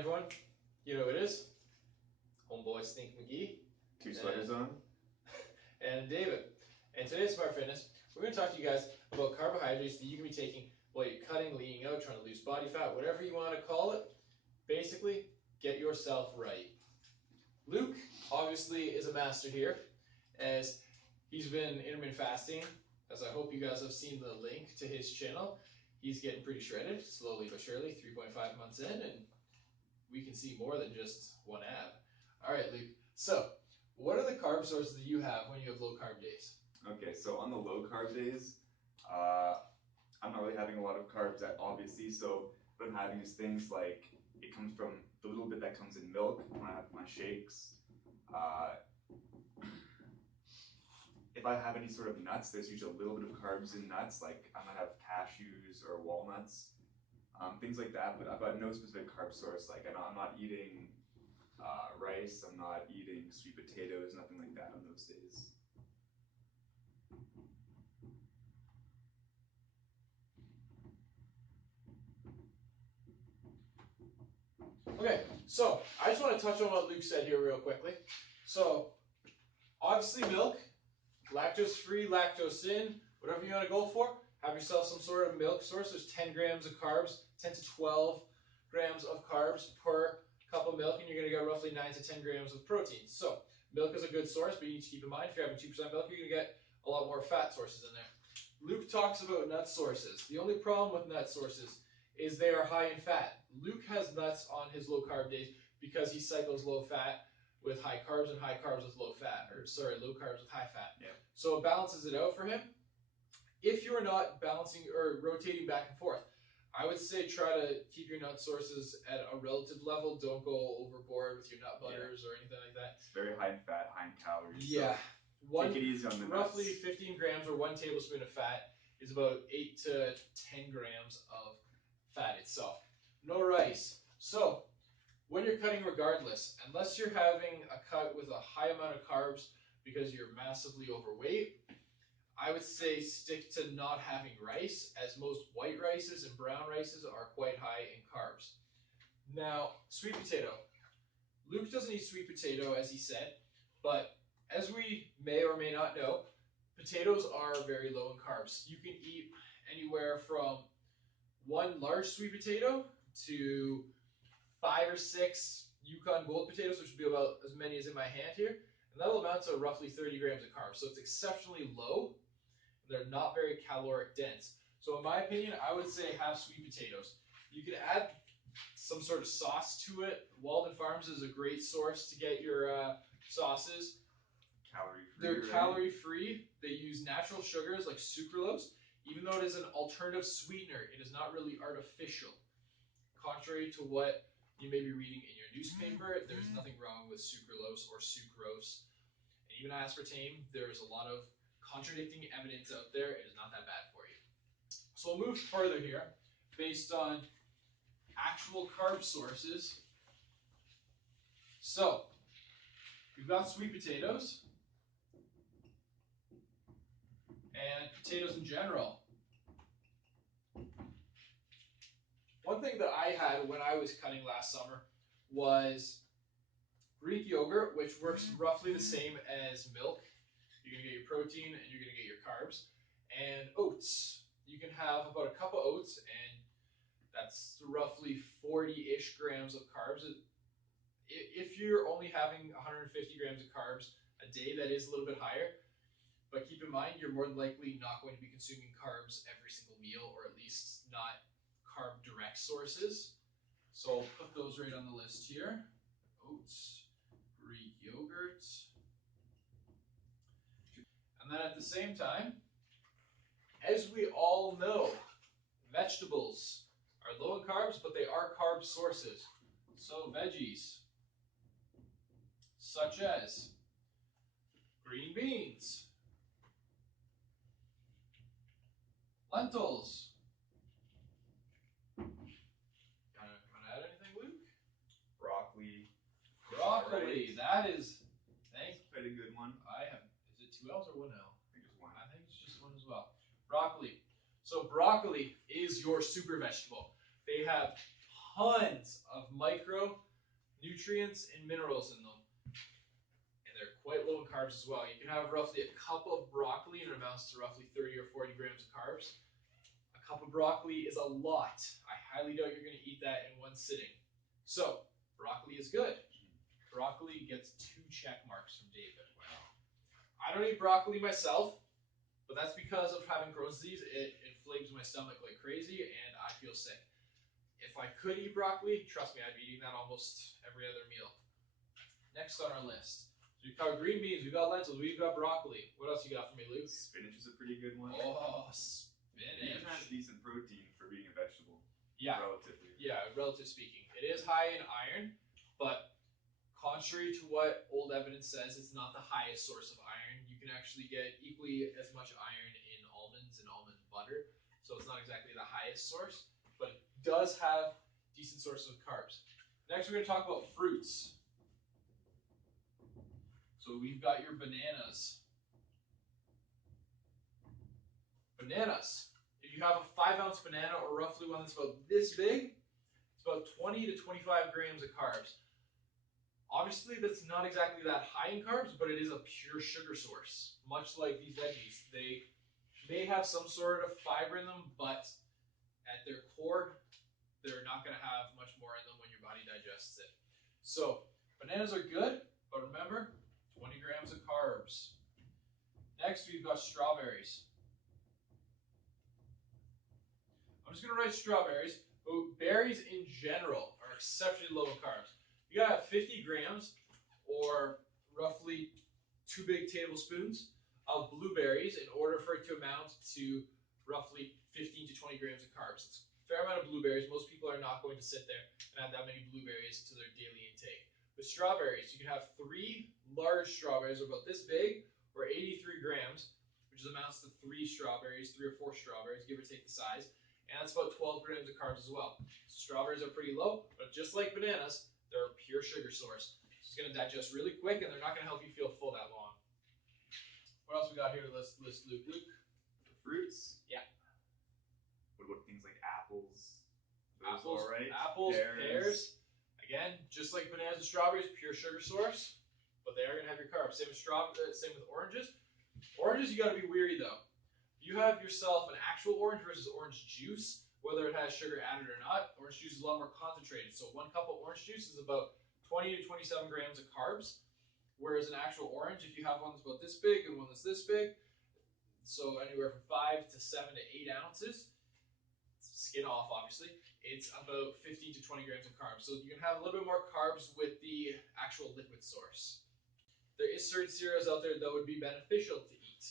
everyone, you know who it is. Homeboy Stink McGee. Two sweaters on. And David. And today's Smart Fitness, we're going to talk to you guys about carbohydrates that you can be taking while you're cutting, leaning out, trying to lose body fat, whatever you want to call it. Basically, get yourself right. Luke obviously is a master here, as he's been intermittent fasting, as I hope you guys have seen the link to his channel. He's getting pretty shredded, slowly but surely, 3.5 months in, and we can see more than just one ab. All right, Luke. So, what are the carb sources that you have when you have low carb days? Okay, so on the low carb days, I'm not really having a lot of carbs, obviously. So what I'm having is things like, it comes from the little bit that comes in milk when I have my shakes. If I have any sort of nuts, there's usually a little bit of carbs in nuts, like I might have cashews or walnuts, things like that. But I've got no specific carb source. Like I'm not eating rice, I'm not eating sweet potatoes, nothing like that on those days. Okay, so I just want to touch on what Luke said here real quickly. So, obviously milk, lactose-free, lactose-in, whatever you want to go for, have yourself some sort of milk source. There's 10 grams of carbs, 10 to 12 grams of carbs per cup of milk, and you're going to get roughly 9 to 10 grams of protein. So, milk is a good source, but you need to keep in mind, if you're having 2% milk, you're going to get a lot more fat sources in there. Luke talks about nut sources. The only problem with nut sources is they are high in fat. Luke has nuts on his low carb days because he cycles low fat with high carbs and high carbs with low fat, or sorry, low carbs with high fat. Yeah. So it balances it out for him. If you're not balancing or rotating back and forth, I would say try to keep your nut sources at a relative level. Don't go overboard with your nut butters or anything like that. It's very high in fat, high in calories. Yeah. So take it easy on the nuts. Roughly 15 grams or 1 tablespoon of fat is about 8 to 10 grams of fat itself. No rice. So, when you're cutting regardless, unless you're having a cut with a high amount of carbs because you're massively overweight, I would say stick to not having rice, as most white rices and brown rices are quite high in carbs. Now, sweet potato. Luke doesn't eat sweet potato, as he said, but as we may or may not know, potatoes are very low in carbs. You can eat anywhere from 1 large sweet potato to 5 or 6 Yukon Gold potatoes, which would be about as many as in my hand here, and that'll amount to roughly 30 grams of carbs. So it's exceptionally low. They're not very caloric dense. So in my opinion, I would say have sweet potatoes. You can add some sort of sauce to it. Walden Farms is a great source to get your sauces. Calorie-free. They're calorie-free. They use natural sugars like sucralose. Even though it is an alternative sweetener, it is not really artificial. Contrary to what you may be reading in your newspaper, there's nothing wrong with sucralose or sucrose. And even aspartame, there's a lot of contradicting evidence out there. It is not that bad for you. So we'll move further here based on actual carb sources. So, we've got sweet potatoes and potatoes in general. One thing that I had when I was cutting last summer was Greek yogurt, which works roughly the same as milk. You're going to get your protein and you're going to get your carbs. And oats. You can have about a cup of oats, and that's roughly 40-ish grams of carbs. If you're only having 150 grams of carbs a day, that is a little bit higher. But keep in mind, you're more than likely not going to be consuming carbs every single meal, or at least not carb direct sources. So I'll put those right on the list here. Oats, Greek yogurt. And then at the same time, as we all know, vegetables are low in carbs, but they are carb sources. So veggies, such as green beans, lentils. Want to add anything, Luke? Broccoli. Broccoli. That is, That's quite a good one. I have. Is it 2 L's or 1 L? I think it's one. I think it's just one as well. Broccoli. So broccoli is your super vegetable. They have tons of micronutrients and minerals in them. And they're quite low in carbs as well. You can have roughly a cup of broccoli and it amounts to roughly 30 or 40 grams of carbs. A cup of broccoli is a lot. I highly doubt you're going to eat that in one sitting. So, broccoli is good. Broccoli gets 2 check marks from David. Wow. I don't eat broccoli myself, but that's because of having Crohn's disease. It inflames my stomach like crazy and I feel sick. If I could eat broccoli, trust me, I'd be eating that almost every other meal. Next on our list. So we've got green beans, we've got lentils, we've got broccoli. What else you got for me, Luke? Spinach is a pretty good one. Oh, spinach. It even has decent protein for being a vegetable. Yeah. Relatively. Yeah, relative speaking. It is high in iron, but contrary to what old evidence says, it's not the highest source of iron. You can actually get equally as much iron in almonds and almond butter. So it's not exactly the highest source, but it does have decent sources of carbs. Next, we're going to talk about fruits. So we've got your bananas. Bananas. If you have a 5-ounce banana, or roughly one that's about this big, it's about 20 to 25 grams of carbs. Obviously, that's not exactly that high in carbs, but it is a pure sugar source. Much like these veggies, they may have some sort of fiber in them, but at their core, they're not going to have much more in them when your body digests it. So, bananas are good, but remember, 20 grams of carbs. Next, we've got strawberries. I'm just going to write strawberries, but berries in general are exceptionally low in carbs. You got to have 50 grams, or roughly 2 big tablespoons of blueberries in order for it to amount to roughly 15 to 20 grams of carbs. It's a fair amount of blueberries. Most people are not going to sit there and have that many blueberries to their daily intake. With strawberries, you can have 3 large strawberries about this big, or 83 grams, which amounts to 3 strawberries, 3 or 4 strawberries, give or take the size. And that's about 12 grams of carbs as well. So strawberries are pretty low, but just like bananas, they're a pure sugar source. It's going to digest really quick, and they're not going to help you feel full that long. What else we got here to list, Luke? The fruits? Yeah. What about things like apples? Apples, all right. Apples, pears. Again, just like bananas and strawberries, pure sugar source, but they are going to have your carbs. Same with oranges. Oranges, you got to be weary though. You have yourself an actual orange versus orange juice, whether it has sugar added or not. Orange juice is a lot more concentrated. So 1 cup of orange juice is about 20 to 27 grams of carbs, whereas an actual orange, if you have one that's about this big and one that's this big, so anywhere from 5 to 7 to 8 ounces, skin off obviously, it's about 15 to 20 grams of carbs. So you can have a little bit more carbs with the actual liquid source. There is certain cereals out there that would be beneficial to eat.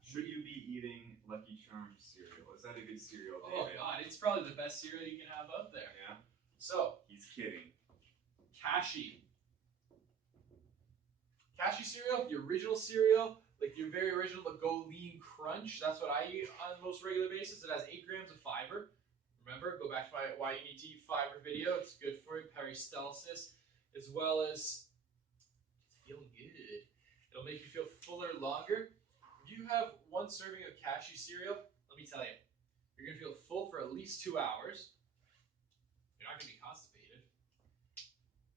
Should you be eating Lucky Charms cereal? Is that a good cereal, David? Oh God, it's probably the best cereal you can have out there. Yeah? So, He's kidding. Cashy. Cashy cereal, the original cereal, like your very original, the Go Lean Crunch, that's what I eat on the most regular basis. It has 8 grams of fiber. Remember, go back to my Why You Need to Eat Fiber video. It's good for you, peristalsis, as well as it's feeling good. It'll make you feel fuller longer. If you have 1 serving of cashew cereal, let me tell you, you're going to feel full for at least 2 hours. You're not going to be constipated.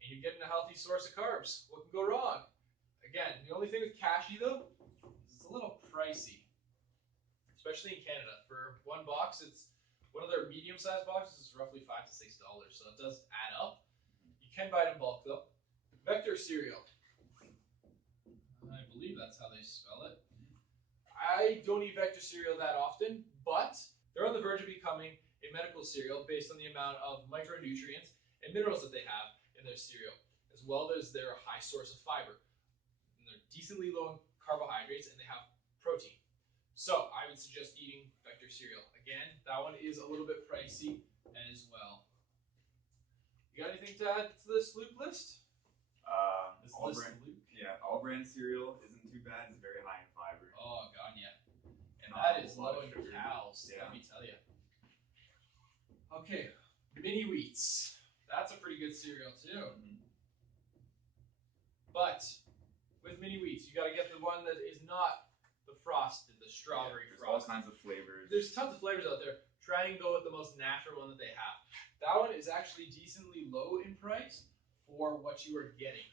And you're getting a healthy source of carbs. What can go wrong? Again, the only thing with cashew, though, is it's a little pricey, especially in Canada. For 1 box, it's one of their medium-sized boxes is roughly $5 to $6, so it does add up. You can buy it in bulk, though. Vector cereal. I believe that's how they spell it. I don't eat Vector cereal that often, but they're on the verge of becoming a medical cereal based on the amount of micronutrients and minerals that they have in their cereal, as well as their high source of fiber. And they're decently low in carbohydrates, and they have protein. So I would suggest eating Vector cereal. Again, that one is a little bit pricey as well. You got anything to add to this Luke list? All brand cereal isn't too bad. It's very high in fiber. Oh God, yeah. And that is low in calories, let me tell you. Okay, mini wheats. That's a pretty good cereal too. But with mini wheats, you got to get the one that is not the frosted, the strawberry there's frosted. All kinds of flavors. There's tons of flavors out there. Try and go with the most natural one that they have. that one is actually decently low in price for what you are getting.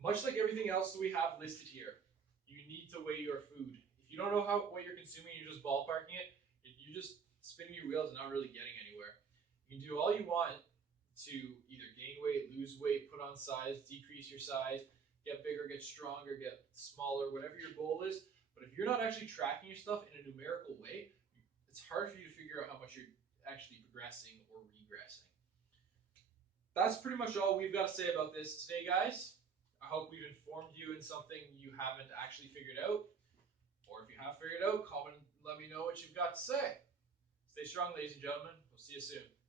Much like everything else that we have listed here, you need to weigh your food. If you don't know what you're consuming, you're just ballparking it, you're just spinning your wheels and not really getting anywhere. You can do all you want to either gain weight, lose weight, put on size, decrease your size, get bigger, get stronger, get smaller, whatever your goal is. But if you're not actually tracking your stuff in a numerical way, it's hard for you to figure out how much you're actually progressing or regressing. That's pretty much all we've got to say about this today, guys. I hope we've informed you in something you haven't actually figured out. Or if you have figured out, comment and let me know what you've got to say. Stay strong, ladies and gentlemen. We'll see you soon.